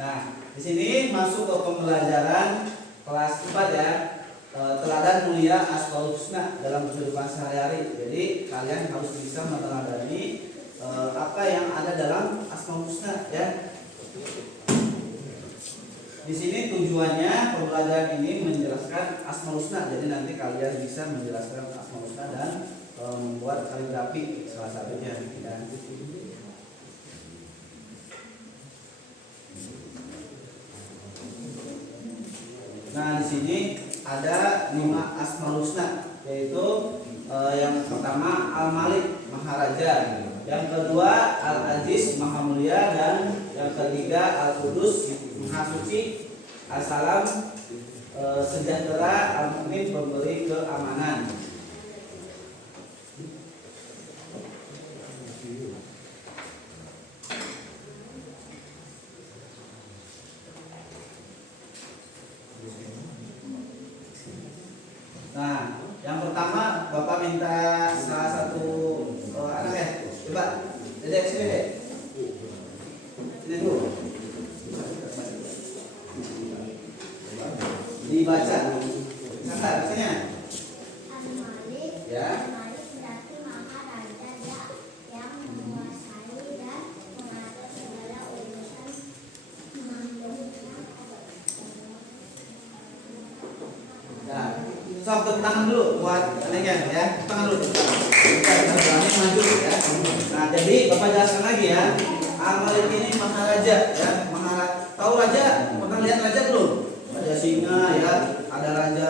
Nah, di sini masuk ke pembelajaran kelas 4 ya. Teladan mulia Asmaul Husna dalam kehidupan sehari-hari. Jadi kalian harus bisa meneladani apa yang ada dalam Asmaul Husna ya. Di sini tujuannya pembelajaran ini menjelaskan Asmaul Husna. Jadi nanti kalian bisa menjelaskan Asmaul Husna dan membuat kaligrafi salah satunya ya. Nah, di sini ada 5 Asmaul Husna, yaitu yang pertama Al-Malik, Maharaja, yang kedua Al-Aziz, Maha Mulia, dan yang ketiga Al-Qudus, Maha Suci, As-Salam, Sejahtera, Al-Mu'min, pemberi keamanan. Nah, yang pertama Bapak minta salah satu anak ya. Coba, Dedek sini deh. Sini dulu. Dibaca. Kata bacanya. Al-Malik. Ya. Al-Malik berarti Maharaja yang menguasai dan mengatur segala urusan makhluknya. Nah, sok tepuk tangan dulu buat adanya ya. Tepuk tangan dulu. Kita berani maju ya. Nah, jadi Bapak jelaskan lagi ya. Al-Malik ini Maharaja ya. Tahu raja? Pernah lihat raja belum? Raja singa ya. Ada raja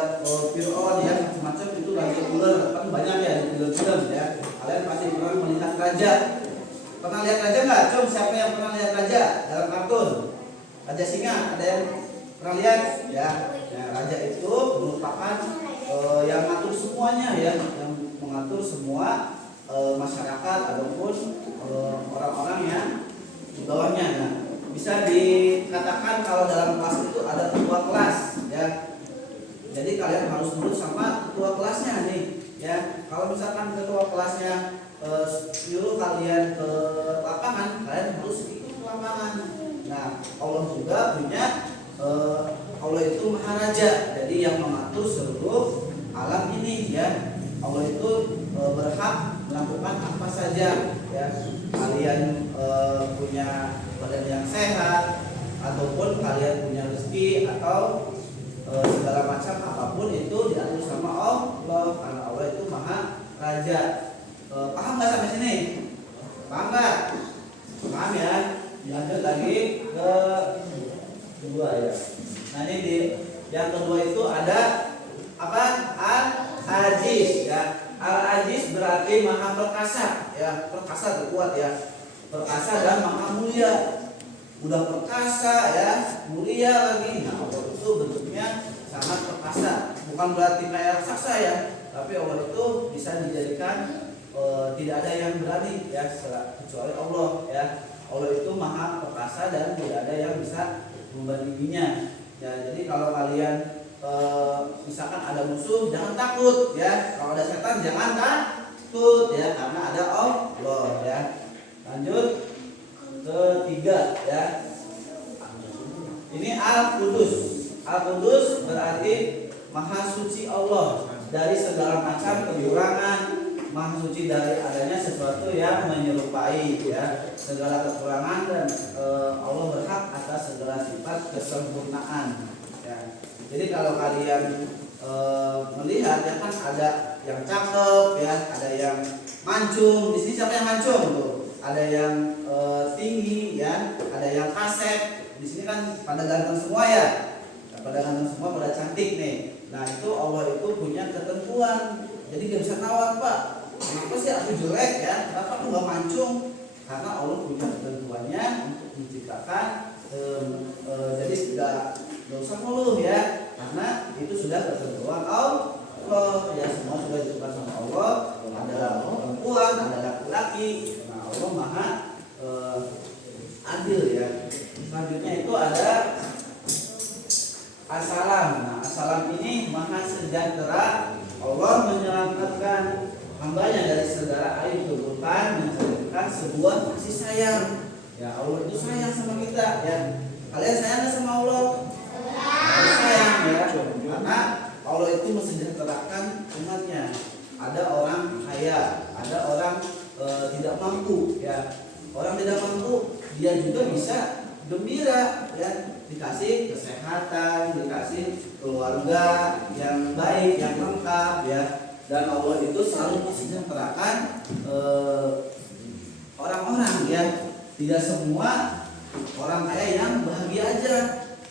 Fir'aun ya, macam-macam itu raja ular. Kan banyak ya di film-film ya. Kalian pasti pernah melihat raja. Pernah lihat raja nggak? Coba siapa yang pernah lihat raja dalam kartun? Raja singa, ada yang pernah lihat ya? Nah, raja itu merupakan yang mengatur semuanya ya, yang mengatur semua masyarakat ataupun orang-orang yang di bawahnya. Nah, bisa dikatakan kalau dalam kelas itu ada ketua kelas ya. Jadi kalian harus nurut sama ketua kelasnya nih ya. Kalau misalkan ketua kelasnya nyuruh kalian ke lapangan, kalian harus ikut ke lapangan. Nah, Allah juga punya Allah itu Maharaja, jadi yang mengatur seluruh alam ini ya. Allah itu berhak melakukan apa saja ya. Kalian punya badan yang sehat ataupun kalian punya rezeki atau segala macam apapun itu diatur sama Allah, karena Allah itu Maha Raja. Paham nggak sampai sini? Paham nggak? Paham ya? Lanjut lagi ke kedua ya. Nah, ini di yang kedua itu ada apa? Al-Aziz ya. Al-Aziz berarti Maha Perkasa ya. Perkasa kuat ya. Perkasa dan Maha Mulia. Udah perkasa ya, mulia lagi. Nah, Allah itu bentuknya sangat perkasa. Bukan berarti kayak raksasa ya, tapi Allah itu bisa dijadikan tidak ada yang berani ya kecuali Allah ya. Allah itu Maha Perkasa dan tidak ada yang bisa membandinginya. Ya, jadi kalau kalian misalkan ada musuh, jangan takut ya. Kalau ada setan jangan takut ya, karena ada Allah ya. Lanjut ketiga ya. Ini Al-Qudus. Al-Qudus berarti Maha Suci Allah dari segala macam kekurangan, Maha Suci dari adanya sesuatu yang menyerupai ya segala kekurangan, dan Allah berhak atas segala sifat kesempurnaan ya. Jadi kalau kalian melihat ya kan ada yang cakep ya, ada yang mancung. Di sini siapa yang mancung tuh? Ada yang tinggi ya, ada yang kasep. Di sini kan pada ganteng semua ya. Pada ganteng semua, pada cantik nih. Nah, itu Allah itu punya ketentuan. Jadi dia bisa nawar, Pak. Kenapa sih aku jelek ya? Kenapa aku nggak mancung? Karena Allah punya ketentuannya untuk menciptakan. Jadi tidak usah ngeluh ya, karena itu sudah ketentuan Allah ya. Semua sudah ditentukan sama Allah. Ada perempuan, ada laki-laki. Nah, Allah Maha adil ya. Selanjutnya itu ada As-Salam. Nah, As-Salam ini Maha Sejahtera. Allah menyelamatkan hambanya dari segala aib keburukan, menceritakan sebuah kasih sayang. Ya, Allah itu sayang sama kita ya. Kalian sayang nggak sama Allah? Sayang ya, karena Allah itu mensejahterakan umatnya. Ada orang kaya, ada orang tidak mampu ya. Orang tidak mampu dia juga bisa gembira ya, dikasih kesehatan, dikasih keluarga yang baik, yang lengkap ya. Dan Allah itu selalu mensejahterakan orang-orang ya. Tidak semua orang kaya yang bahagia aja.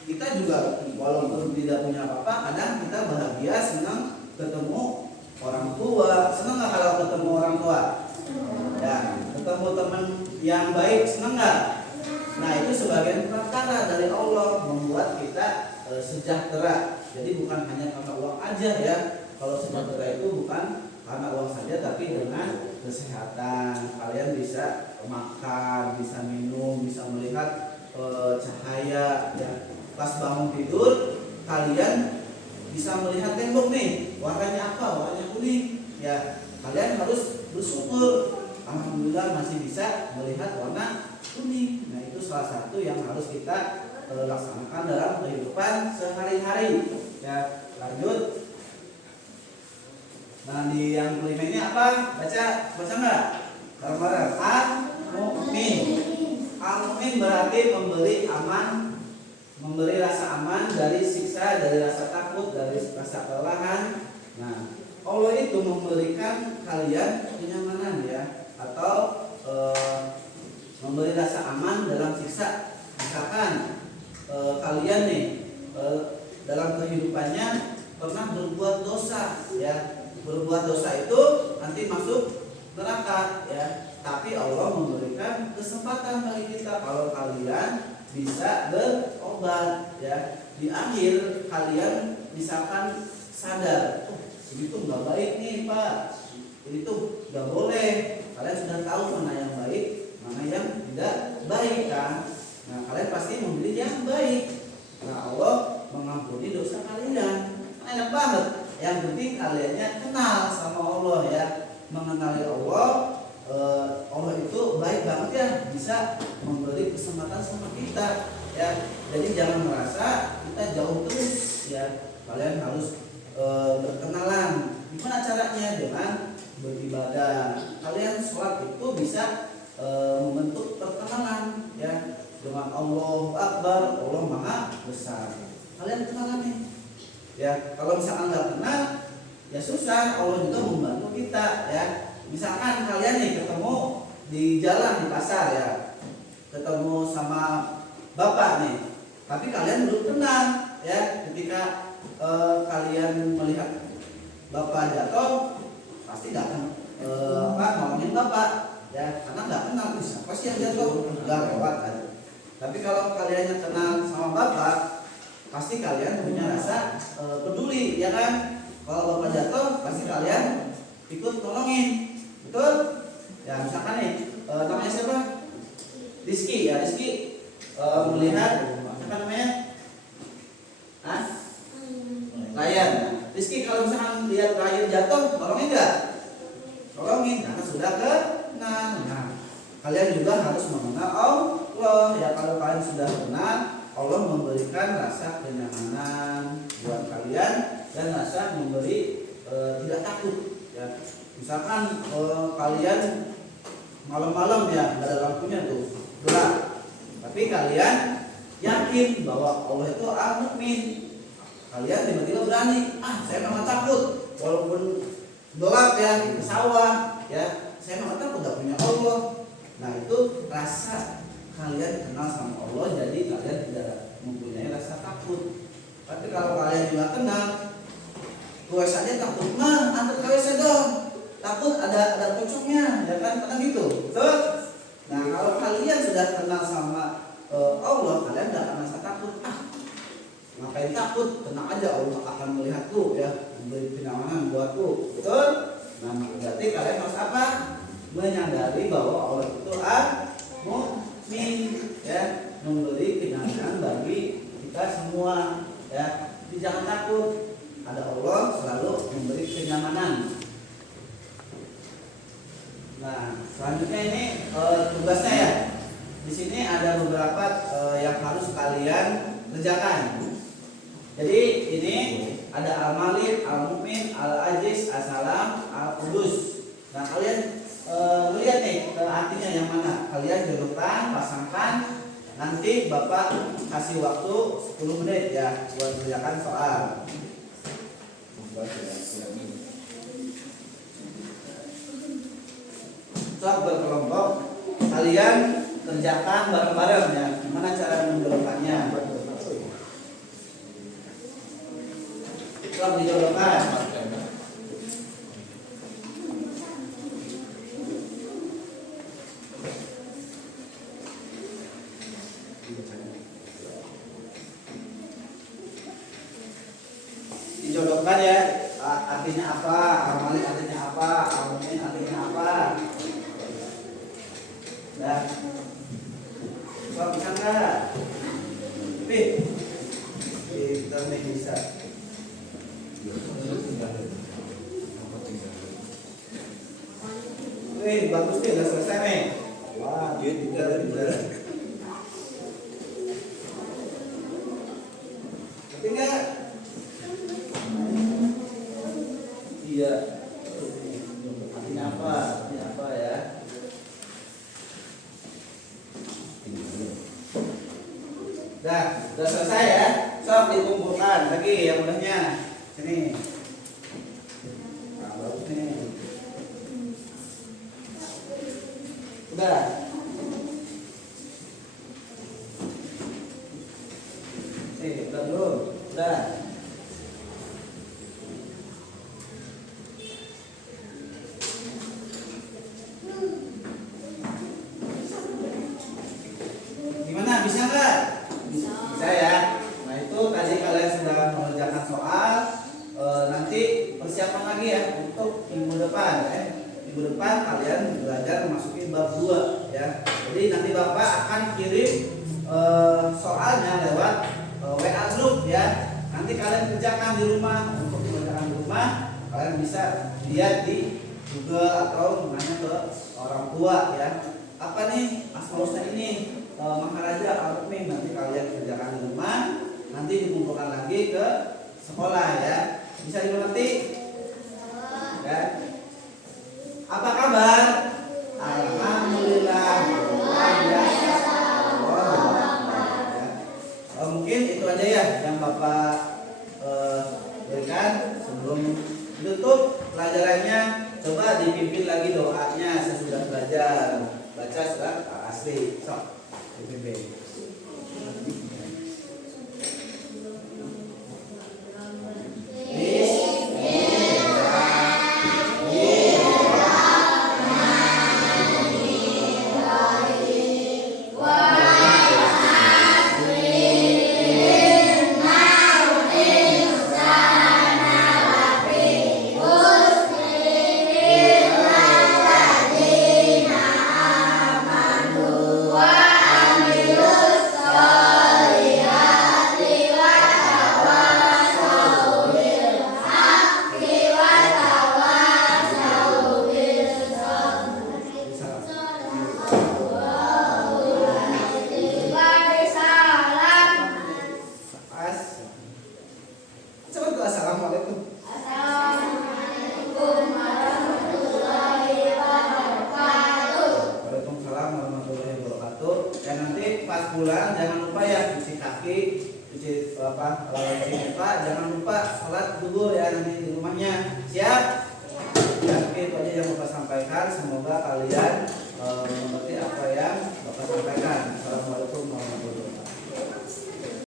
Kita juga walaupun tidak punya apa-apa, kadang kita bahagia, senang ketemu orang tua. Senang nggak kalau ketemu orang tua? Ya, ketemu teman yang baik, senang nggak? Nah itu sebagian perkara dari Allah membuat kita sejahtera. Jadi bukan hanya karena uang aja ya. Kalau sejahtera itu bukan karena uang saja, tapi dengan kesehatan. Kalian bisa makan, bisa minum, bisa melihat cahaya ya. Pas bangun tidur kalian bisa melihat tembok nih, warnanya apa? Warnanya kuning ya. Kalian harus bersyukur, alhamdulillah masih bisa melihat warna kuning. Nah itu salah satu yang harus kita laksanakan dalam kehidupan sehari-hari ya. Lanjut. Nah di yang kelima ini apa? Baca nggak? Bareng-bareng. Al-Mu'min. Al-Mu'min berarti memberi aman, memberi rasa aman dari siksa, dari rasa takut, dari rasa kelelahan. Nah Allah itu memberikan kalian kenyamanan ya, atau memberi rasa aman dalam siksa. Misalkan kalian nih dalam kehidupannya pernah berbuat dosa ya. Berbuat dosa itu nanti masuk neraka ya. Tapi Allah memberikan kesempatan bagi kita kalau kalian bisa berobat ya. Di akhir kalian misalkan sadar, oh ini tuh nggak baik nih Pak, ini tuh nggak boleh. Kalian sudah tahu mana yang baik, mana yang tidak baik kan. Nah kalian pasti memilih yang baik. Nah Allah mengampuni dosa kalian. Enak banget. Yang penting kaliannya kenal sama Allah ya, mengenali Allah. Allah itu baik banget ya, bisa memberi kesempatan sama kita ya. Jadi jangan merasa kita jauh terus ya. Kalian harus berkenalan. Gimana caranya? Dengan beribadah. Kalian sholat itu bisa membentuk perkenalan ya, dengan Allahu Akbar, Allah Maha Besar. Kalian kenalan nih ya. Kalau misalkan nggak kenal ya susah, Allah juga membantu kita ya. Misalkan kalian nih ketemu di jalan, di pasar ya, ketemu sama bapak nih, tapi kalian belum kenal ya. Ketika kalian melihat bapak jatuh, pasti nggak akan ngomongin bapak ya, karena nggak kenal siapa sih yang jatuh, nggak lewat aja. Tapi kalau kalian yang kenal sama bapak, pasti kalian punya rasa peduli ya kan. Kalau bapak jatuh pasti kalian ikut tolongin, betul ya. Misalkan nih namanya siapa? Rizky ya. Rizky melihat apa namanya? Ryan. Rizky kalau misalkan lihat Ryan jatuh, tolongin nggak? Tolongin karena sudah kenal. Nah kalian juga harus mengenal Allah ya. Kalau kalian sudah kenal, Allah memberikan rasa kenyamanan buat kalian dan rasa memberi tidak takut ya. Misalkan kalian malam-malam ya nggak ada lampunya tuh, gelap, tapi kalian yakin bahwa Allah itu Al-Mu'min, kalian tiba-tiba berani, saya nggak takut walaupun gelap ya ke sawah ya, saya nggak takut, nggak punya Allah. Nah itu rasa kalian kenal sama Allah, jadi kalian tidak mempunyai rasa takut. Tapi kalau kalian juga kenal, WC aja takut, antar ke WC dong, takut ada pocongnya, ya kan, kadang gitu, betul? Nah kalau kalian sudah kenal sama Allah, kalian tidak akan rasa takut. Ngapain takut? Tenang aja, Allah akan melihatku ya, memberi kenyamanan buatku, betul? Nah berarti kalian harus apa? Menyadari bahwa Allah itu Al-Mu'min ya, memberi kenyamanan bagi kita semua ya. Jadi jangan takut, ada Allah selalu memberi kenyamanan. Nah selanjutnya ini tugasnya ya. Di sini ada beberapa beberapa yang harus kalian kerjakan. Jadi ini ada Al-Malik, Al-Mu'min, Al-Aziz, As-Salam, Al-Qudus. Nah kalian lihat nih artinya yang mana. Kalian jodohkan, pasangkan. Nanti Bapak kasih waktu 10 menit ya buat kerjakan soal. Soal berkelompok, kalian kerjakan bareng-bareng ya. Gimana cara menjodohkannya? Soal dijodohkan. Dijodohkan ya, artinya apa? Al-Malik artinya apa? Al-Mu'min artinya apa? Nah, soal bisa nggak? Kita nih bisa. Bagus nih, udah selesai nih. Wah, udah. Tapi enggak? Iya. Artinya apa? Artinya apa ya? Udah selesai ya. Sok dikumpulkan lagi yang mudahnya. Sini. Nah, bagus nih. Udah. Udah belum? Udah. Gimana? Bisa nggak? Bisa ya. Nah itu tadi kalian sudah mengerjakan soal. Nanti persiapan lagi ya untuk minggu depan. Minggu depan kalian belajar memasuki bab 2 ya. Jadi nanti Bapak akan kirim soalnya lewat WA grup ya. Nanti kalian kerjakan di rumah. Untuk mengerjakan di rumah kalian bisa lihat di Google atau nanya ke orang tua ya. Apa nih asmaul husna ini? Maharaja Al-Mu'min. Nanti kalian kerjakan di rumah. Nanti dikumpulkan lagi ke sekolah ya. Bisa dimengerti? Ya. Apa kabar? Alhamdulillah. Luar biasa. Mungkin itu aja ya yang Bapak berikan sebelum tutup pelajarannya. Coba dipimpin lagi doanya sesudah belajar baca surat Al-Asri. Sok dipimpin. Pulang jangan lupa ya cuci kaki, cuci muka, jangan lupa sholat zuhur ya nanti di rumahnya. Siap? Ya, itu aja yang Bapak sampaikan. Semoga kalian mengerti apa ya